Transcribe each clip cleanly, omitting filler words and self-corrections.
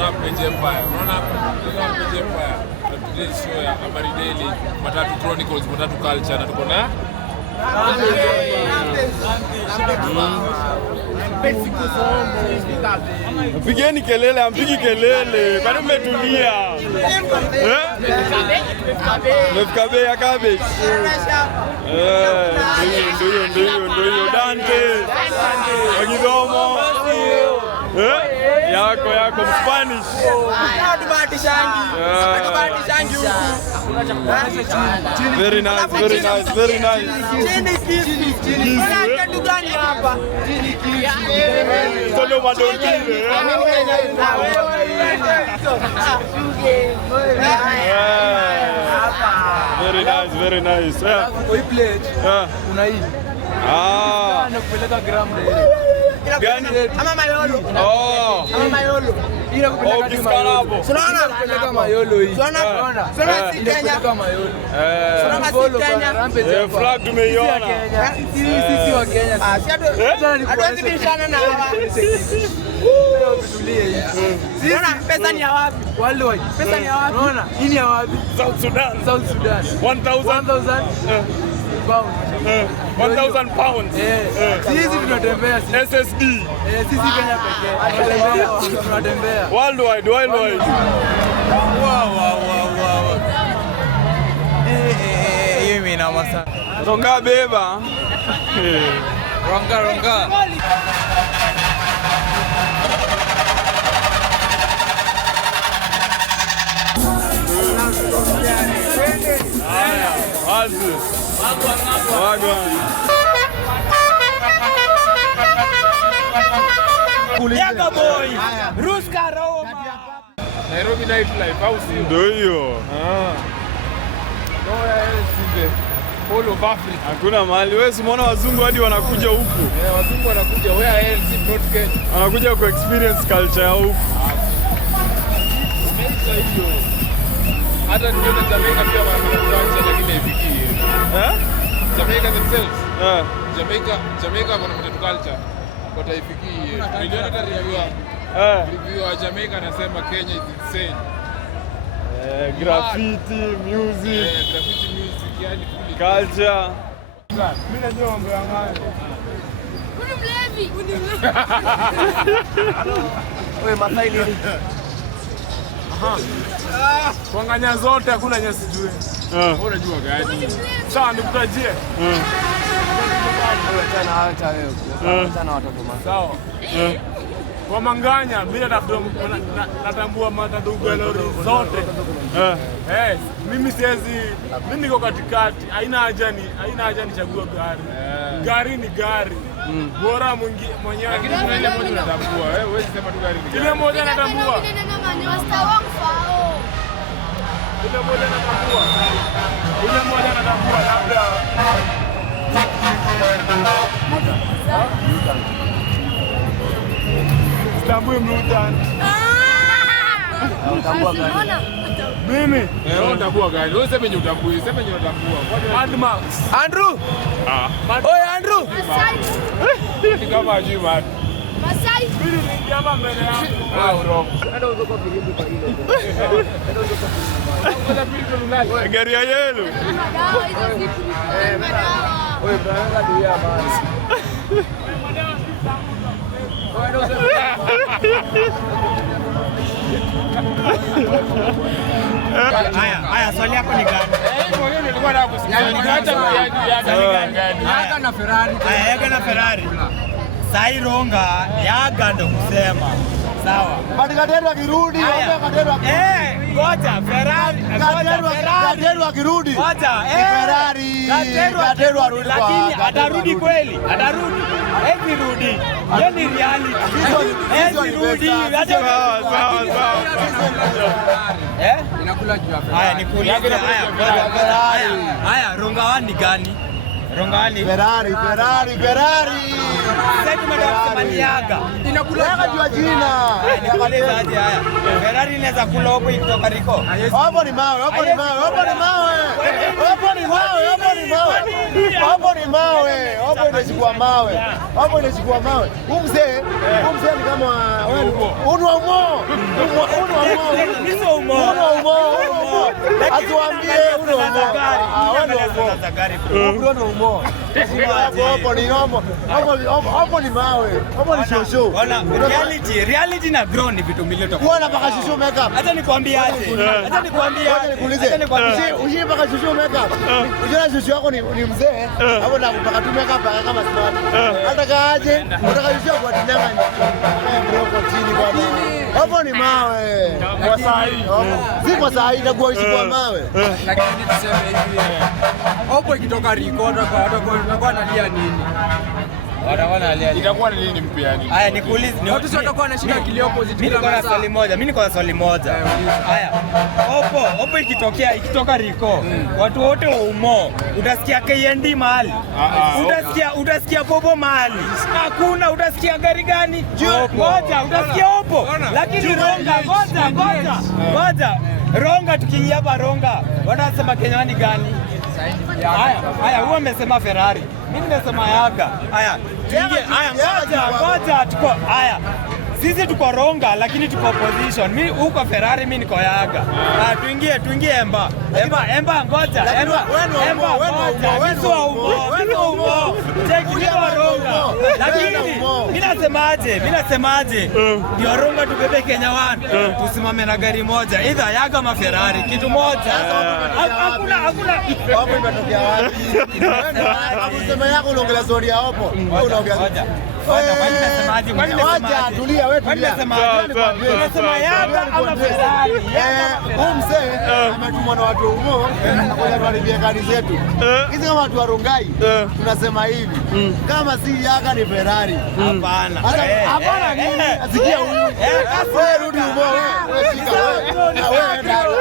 Rampage Empire. Unaona Rampage Empire. Today show ya Habari Daily, Matatu Chronicles, Matatu Culture na tuko na Mpigeni kelele, ampigi kelele. Bado mmetulia. Mefika bei ya cabbage. Ndio Dante. Wakidomo. Yako Spanish. Very nice. Solo madongile. Very nice. Oi plate. Una hii. Nakupeleka gram gani? Ama mayolo. Ama mayolo. Ila kupeleka diskarabo. Unaona kupeleka mayolo hii. Unaona? Sasa si Kenya kama mayolo. Unaona si Kenya. Flag tumeiona. Sisi wa Kenya. Hatuwezi bishana na hawa. Unaona pesa ni ya wapi? Worldwide. Pesa ni ya wapi? Unaona? Hii ni ya wapi? South Sudan. 1000 pounds. Sisi tunatembea SSD. Sisi Kenya pekee. Tunatembea. Worldwide. Wow. Hiyo mimi na masa. Ronga beba. Ronga. Wagwan. Yaga boy. Ruska Roma. Nairobi nightlife au sio? Ndio hiyo. All of Africa. Hakuna mahali wewe umeona wazungu hadi wanakuja huku. Wazungu wanakuja where else not Kenya. Wanakuja ku experience culture ya huku. Hata ndio Jamaica pia wanakuja lakini haifikii. Jamaica themselves. Jamaica kuna matatu culture. Wataifikii. Niliona hata review wa Jamaica anasema Kenya is insane. Graffiti, music, yani culture. Mimi najua mambo ya ngani. Kuna mlevi. Wewe Masai nini? Kuanganya zote hakuna nyasi juu. Wewe unajua gani? Sawa nikutajie. Acha wewe. Sana watoto sawa. Kwa Manganya mimi natambua matatu ya lori zote. Mimi siwezi, mimi niko katikati, haina haja nichague gari. Gari ni gari. Bora mwenyewe lakini kuna ile moja unatambua. Wewe sema tu gari ni gari. Ile moja natambua. Labda Tambui mlutan. Utambua gani? Mimi? Utambua gani? Wewe sema utambui, sema unatambua. Admax. Andrew? Oi Andrew. Ni kama ajui mad. Masai. Mimi ni jamaa mbele yangu. Bro. Ndio uko pigeni kwa hilo. Ngoja pili tununue. Gari ya yellow. Madawa hizo vitu. Madawa. Wewe branga ndio ya basi. Haya, swali yako ni gani? Mwenyewe nilikuwa nataka kusikia. Yaga na Ferrari. Yaga na Ferrari. Sai Ronga, Yaga ndo kusema. Sawa. Bado Gatero akirudi, ngoja Ferrari. Gatero akirudi. Ngoja, Ferrari. Gatero arudi. Lakini atarudi kweli. Atarudi. Rudi. Hiyo ni reality. Rudi. Sawa. Inakula juu ya Ferrari. Haya nikuulize haya Rongawani gani? Rongawani Ferrari. Sasa tumetoka Yaga. Inakula juu ya jina. Nikuulize aje haya. Ferrari inaweza kula hapo kutoka Riko. Hapo ni mawe. Hapo inachukua mawe. Huyu mzee ni kama wewe. Uno. Niso umo. Atuambie uno umo. Hapo ni mawe. Hapo ni shosho. Ona reality na ground ni vitu mbili tofauti. Kuona paka shosho makeup. Acha nikwambie aje. Ushie paka shosho makeup. Unaona shosho yako ni mzee. Hapo na paka tu makeup kama smart. Hata kaaje, unataka shosho kwa dinama. Broko chini bwana. Hapo ni mawe. Kwa saa hii. Si kwa saa hii itakuwa ishi kwa mawe. Lakini tuseme hivi hapo ikitoka record kwa analia nini? Itakuwa ni nini mpya ni? Haya nikuulize, Watu watakuwa na shida kile opposite mimi niko na swali moja. Haya. Opo ikitoka Riko. Watu wote wa umo. Utasikia KND mahali. Utasikia Bobo mahali. Hakuna utasikia gari gani? Ngoja utasikia Opo. Lakini Ronga ngoja. Ronga tukiingia hapa Ronga. Wanasema Kenyani gani? Haya huwa amesema Ferrari. Mimi nimesema Yaga. Haya ngoja tuko haya. Sisi tuko Ronga lakini tuko position. Mimi uko Ferrari, mimi niko Yaga. Tuingie Emba ngoja. Wewe umo. Cheki Ronga. Lakini mimi nasemaje? Ndio Ronga tubebe Kenya 1. Tusimame na gari moja. Either Yaga ama Ferrari, kitu moja. Hakuna. Hapo imetokea wapi? Unasema yako unaongelea story ya hapo. Unaongea tulia wewe tulia. Unasema Yaga ama Ferrari? Huyu mzee ametumwa na watu umo anakuja kuharibia gari zetu. Hizi kama watu wa Rongai tunasema hivi. Kama si Yaga ni Ferrari. Hapana. Hapana nini? Asikia huyu. Wewe rudi umo wewe. Shika wewe.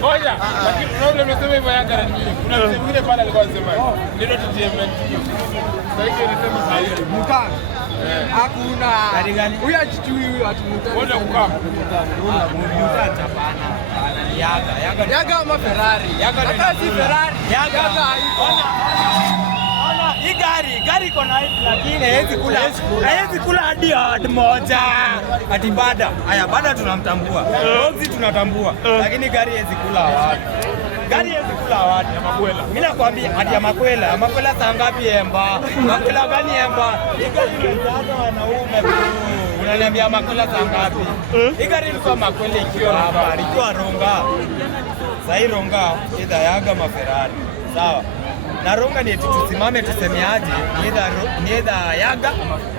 Ngoja, lakini problem nasema hivyo Yaga na nini? Kuna mtu mwingine pale alikuwa anasema ndio TTM. Hakuna. Gari gani? Huyu ajichui huyu atumuta. Ngoja kukaa. Yaga ama Ferrari? Yaga si Ferrari. Yaga hii gari iko na hivi lakini haiwezi kula hadi moja. Ati bada tunamtambua. Boxi tunatambua. Lakini gari haiwezi kula watu. Ya Makwela. Mimi nakwambia hadi ya Makwela. Makwela saa ngapi Emba? Makwela gani Emba? Hii gari inaanza wanaume bro. Unaniambia Makwela saa ngapi? Hii gari ilikuwa Makwela ikiwa hapa, ikiwa Ronga. Sasa Ronga ida Yaga ama Ferrari. Sawa. Na Ronga ni tusimame tusemeaje? Ni either Yaga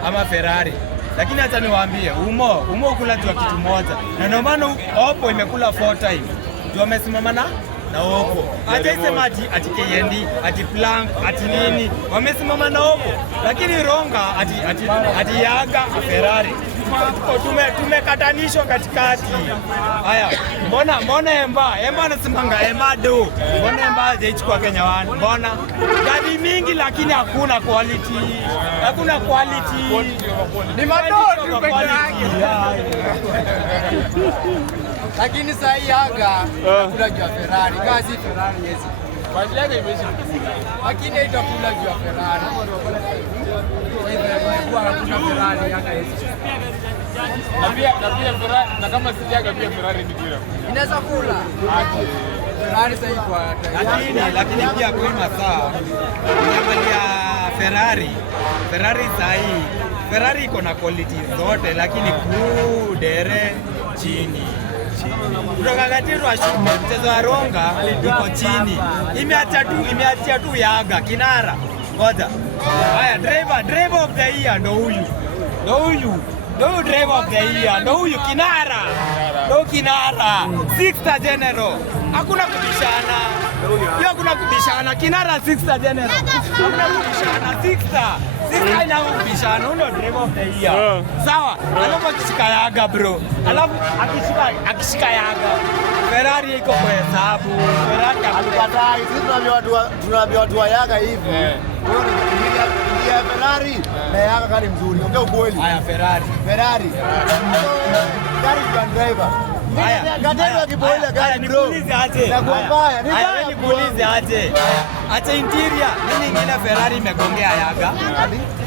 ama Ferrari. Lakini acha niwaambie, umo kula tu kitu moja. Na ndio maana Oppo imekula 4 times. Ndio wamesimama na Oppo. Hajaisema ati KND, ati Plank, ati nini. Wamesimama na Oppo. Lakini Ronga ati Yaga, Ferrari. Tumekatanishwa katikati. Haya, mbona Emba anasemanga Emado. Mbona Emba hajaichukua Kenya 1? Mbona gari mingi lakini hakuna quality. Ni madogo peke yake. Lakini sasa Yaga kula juu ya Ferrari. Kama si Ferrari yesi. Basi Yaga imeisha. Lakini itakula juu ya Ferrari. Hakuna Ferrari Yaga yesi. Na pia Ferrari na kama si Yaga pia Ferrari ni kila. Inaweza kula. Ferrari sasa iko lakini pia kwa masaa. Ukiangalia Ferrari sahi. Ferrari iko na quality zote lakini dere chini. Kutoka Gatiru ashuke mchezo wa Ronga iko chini. Imeacha tu Yaga kinara. Ngoja. Haya driver of the year ndo huyu. Driver of the year ndo huyu kinara. Sixth general. Hakuna kubishana. Kinara sixth general. Hakuna kubishana Sixth ina kubishana. Huyo driver of the year. Sawa. Alafu akishika Yaga bro. Alafu akishika Yaga. Ferrari iko kwa hesabu. Ferrari alikatai. Sisi tunaambia watu wa Yaga hivi. Ya Ferrari na Yaga gari mzuri. Ongea ukweli. Haya Ferrari. Gari ya driver. Gari ya kiboile gari bro. Nikuulize aje. Na kwa mbaya. Ni mbaya nikuulize aje. Acha interior. Nini ingine Ferrari imegongea Yaga?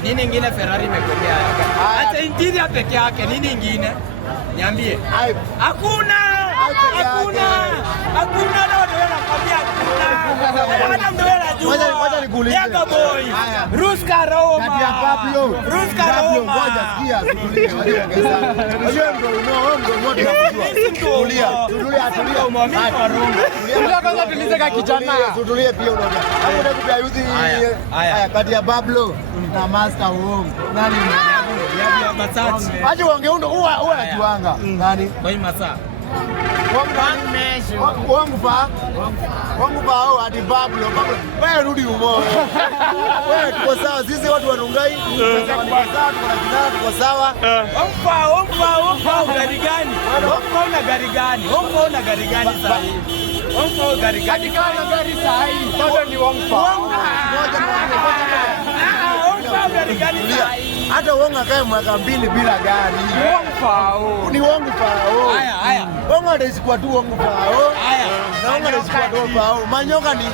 Nini ingine Ferrari imegongea Yaga? Acha interior peke yake, nini ingine? Niambie. Hakuna. Hakuna na watu wanakwambia hakuna. Hata mtu anajua. Ngoja nikuulize. Yaga boy. Ruska Roma. Kati ya Pablo. Ruska Roma. Ngoja sikia, tulie. Wewe ndio unajua. Tulia kwanza tulize ka kijana. Tulie pia unaona. Hapo ndio kwa youth. Haya kati ya Pablo na Master Wong. Nani? Ya Masachi. Aje wangeunda huwa anajuanga. Nani? Kwa hii masaa. Wangu pao hadi Pablo. Wewe rudi umo. Wewe tuko sawa, sisi watu wa Rongai. Tuko sawa, tuko na kinara, tuko sawa. Wampa gari gani? Wampa una gari gani? Wampa una gari gani sasa hivi? Wampa gari gani? Kana gari saa hii bado ni wampa. Wampa gari gani sasa hivi? Hata Wong akae mwaka 2 bila gari. Wampa. Ni Wong pao. Haya. Wong anachukua tu Wong pao. Haya. Na Wong anachukua tu pao. Manyoka ni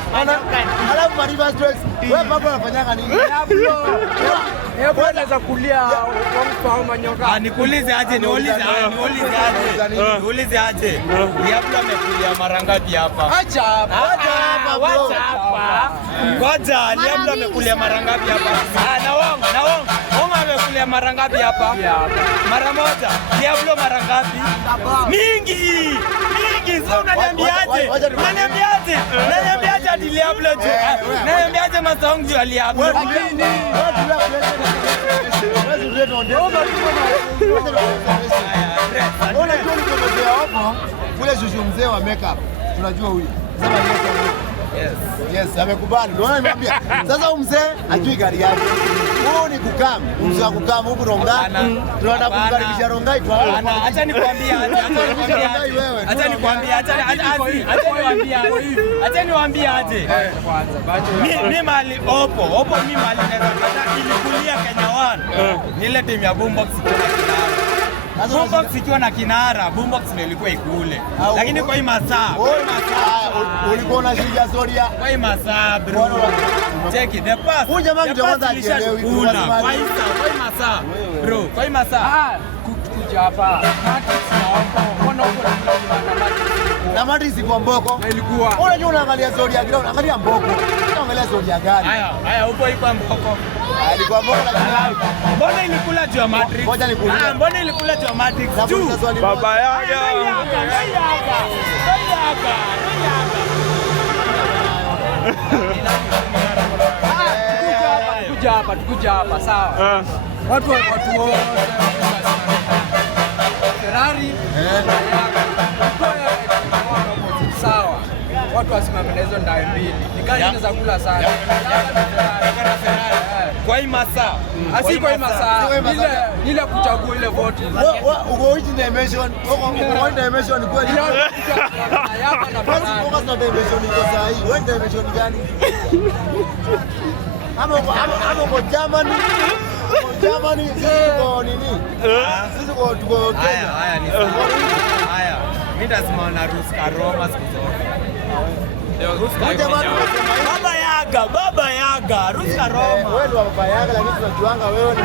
alafu Mariva Strikes. Wewe baba unafanyanga nini? Hebu anaweza kulia wampa au manyoka. Nikuulize aje, niulize aje. Diablo amekulia mara ngapi hapa? Acha hapa. Ngoja, Diablo amekulia mara ngapi hapa? Na Wong amekulia mara ngapi hapa? Mara moja. Diablo mara ngapi? Mingi. Sio unaniambiaje? Unaniambiaje ati Diablo tu? Unaniambiaje Masong tu aliabu? Ule shushu mzee wa makeup tunajua huyu. Sema yes, amekubali. Ndio ananiambia. Sasa huyu mzee ajui gari yake. Huyu ni kukam, mzee wa kukam huko Rongai. Tunataka kumkaribisha Rongai tu. Acha nikwambie aje. Mimi mali Oppo mimi mali naweza ilikulia Kenya 1. Nile timu ya Boombox ikiwa na kinara, Boombox ndio ilikuwa ikule. Lakini kwa hii masaa, ulikuwa unashija Zoria. Kwa hii masaa bro. Check it the past. Huyu jamaa ndio kwanza ajielewi. Kwa hii masaa. Bro, kwa hii masaa. Kuja hapa. Na Matrix kwa Mboko. Ilikuwa. Unajua unaangalia Zoria gani? Unaangalia Mboko. Unaangalia Zoria gani? Haya upo iko Mboko. Alikuwa Mboko lakini mbona ilikula juu ya Matrix? Mbona ilikula juu ya Matrix? Baba Yaga. Tukuja hapa sawa. Watu Ferrari sawa. Watu wasimame na hizo ndai mbili. Ni gani inaweza kula sana? Kwa hii masaa. Asi kwa hii masaa. Ile kuchagua ile vote. Uko which dimension? Uko dimension kweli? Yapa na Ferrari. Uko na dimension iko sahihi. Wewe dimension gani? Ama Germany. Sisi nini? Sisi tuko Haya. Mimi ndasema na Ruska Roma siku zote. Baba Yaga, Ruska Roma. Wewe ndio baba Yaga lakini tunajuanga wewe ni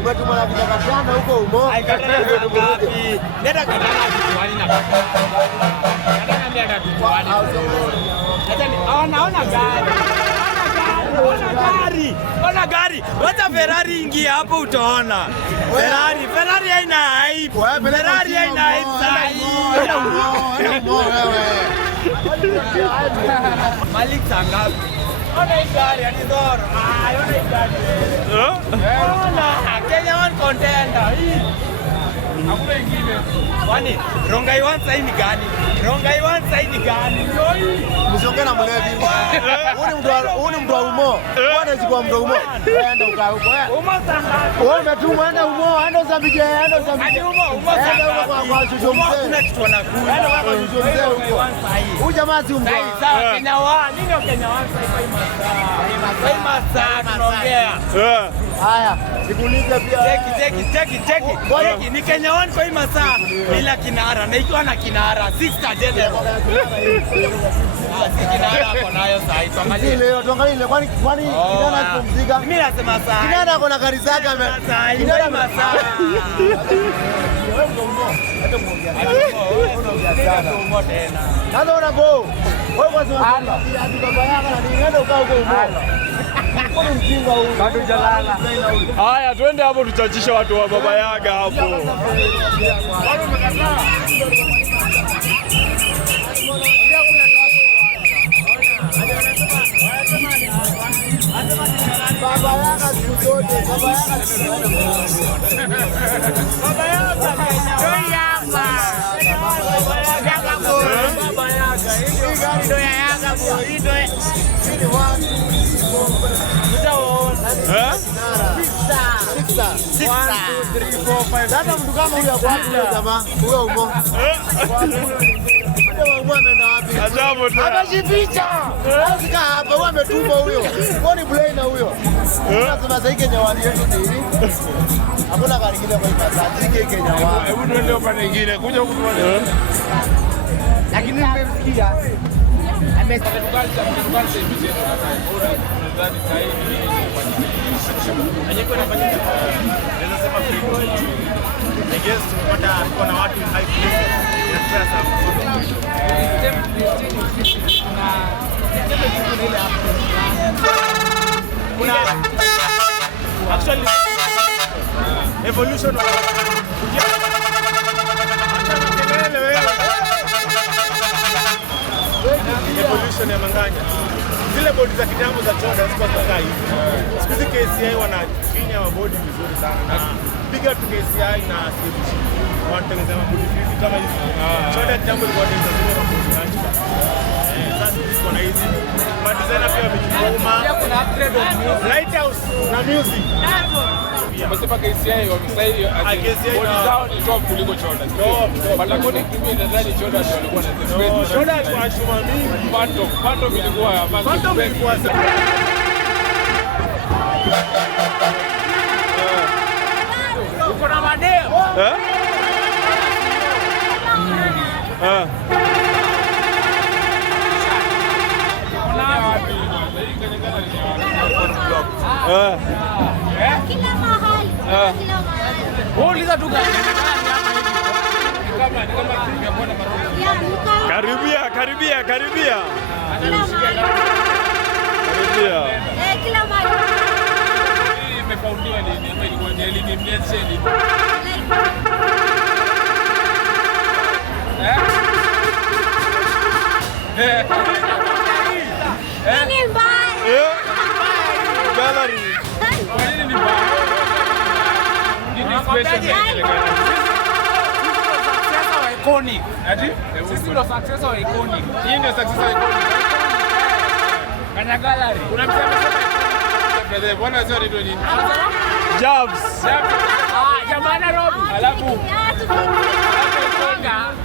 umetuma na kitaka sana huko umo. Aikatana ngapi? Nenda katana kichwani na katana nenda kichwani. Naona gari. Wacha Ferrari ingia hapo utaona. Ferrari haina aibu. Ferrari haina aibu sana. Malik Sangapi. Ona gari anidhoro. Ona gari. Ona Kenya 1 contender. Hakuna ingine. Kwani Rongai 1 saini gani? Msiongee na mlevi. Huyu ni mtu wa umo. Bwana ziko mtu wa umo. Enda ukaa huko. Umo Sangapi. Wewe umetumwa enda umo, enda usambije. Hadi umo Sangapi. Kwa shusho mzee. Kuna kitu anakula. Enda kwa shusho mzee huko. Huyu jamaa si mtu. Sawa Kenya 1. Nini Kenya 1 sasa kwa hii masaa tunaongea. Haya, nikuulize pia. Cheki. Ni Kenya One kwa hii masaa bila kinara. Na ikiwa na kinara, sister dede. Si kinara hapo nayo saa Tuangalie leo, kwani kijana anapumzika. Mimi nasema saa. Kijana ako na gari zake Kijana masaa. Hata unapo. Wewe kwa sababu baba yako na nini ndio ukao huko umo. Mbona mjinga huyu? Bado jalala. Haya, twende hapo tuchachishe watu wa Baba Yaga hapo. Bado umekataa. Baba Yaga siku zote, Baba Yaga siku zote. Baba Yaga. Sasa mtu kama huyo kwa jamaa, huyo umo. Huyo ameenda wapi? Ajabu tu. Amejificha. Sika hapa huyo ametumba huyo. Kwani Blaine na huyo. Unasema sasa Kenya wali yetu ni nini? Hakuna gari kile kwa sasa Kenya wali. Hebu tuende upande mwingine. Kuja huku tuone. Lakini nimemsikia. Actually, evolution evolution ya Manganya. Zile bodi za kitambo za Choda zilikuwa zinakaa hivi. Siku hizi KCI wanafinya mabodi vizuri sana. Na piga tu KCI na CBC. Wanatengeneza mabodi hivi kama hivi. Choda kitambo ilikuwa inatengeneza mabodi rangi. Sasa hizi kuna hizi. Madesigner pia wamejikoma. Pia kuna upgrade of music. Lighthouse na music. Wamesema KCI wamesaidia bodi zao ni top kuliko Choda. But according to me nadhani Choda ndio walikuwa na Choda kwa chuma mingi. Phantom ilikuwa ya Phantom ilikuwa Uko na madeo. Kila mahali. Uliza tu gani? Karibia. Kila mahali. imefaundiwa lini ama ilikuwa ni lini mniacheni. Nini mbaya? Gallery. Kwa nini ni mbaya? Nini special? Iconic. Ati? Sisi ndio successor wa Iconic. Hii ndio success ya Iconic. Kanya Gallery. Unamsema brother, bwana sio ndio nini? Jobs. Jamaa Nairobi. Alafu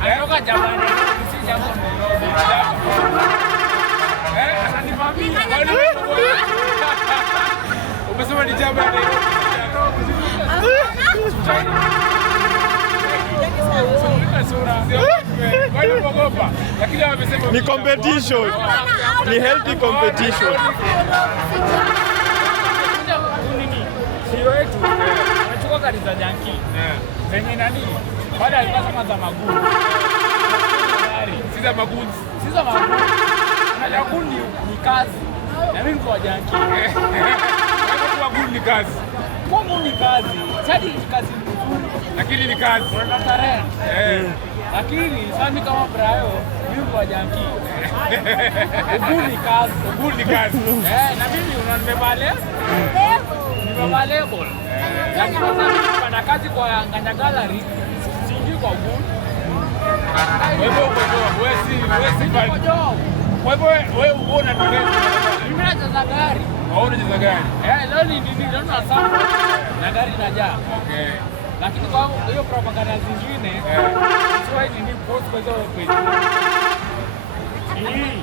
anatoka Jamaa si jambo Nairobi. umesema ni jambo ya Nairobi. Lakini wamesema Ni competition. Ni healthy competition. Sio wetu. Anachukua gari za Yankee. Zenye nani? Baada alikuwa kama za maguru. si za magunzi. Si za maguru. Na Yankee ni kazi. Na mimi kwa Yankee. Kwa magunzi ni kazi. Kwangu ni kazi. Sadi ni kazi nzuri. Lakini ni kazi. Unataka rent. Lakini sasa kama Brayo mimi kwa Yankee. Ugu ni kazi. Na mimi unanibeba nimebeba label. Lakini sasa nikipanda kazi kwa Kanya Gallery siingii kwa ugu. Wewe wewe unatumia Mimi najaza gari. unacheza gari. Leo ni na sample na gari inajaa. Okay. Lakini kwa hiyo propaganda zingine sio ni post kwa hizo page.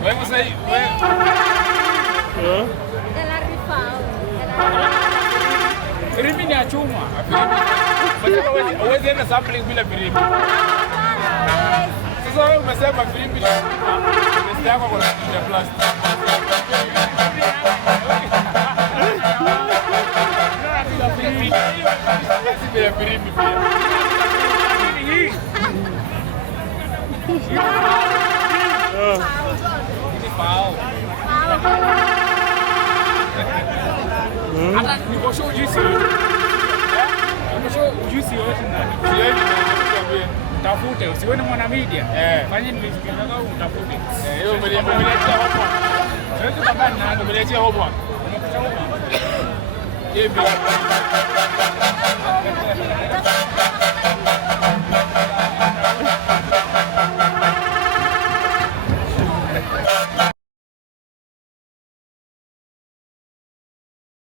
Wewe sasa wewe Firimbi ni ya chuma. Huwezi enda sampling bila firimbi. Sasa wewe umesema firimbi ni test yako kwa ya plastic. Bila firimbi pia. Hii. Ni pao. Hata nikosho juice. Nikosho juice yote ndani. Sioni na tafute, usione mwana media. Fanya investigation kama utafute. Hiyo umeletea hapo. Sasa kama na umeletea hapo. Unakuta hapo. Hivi.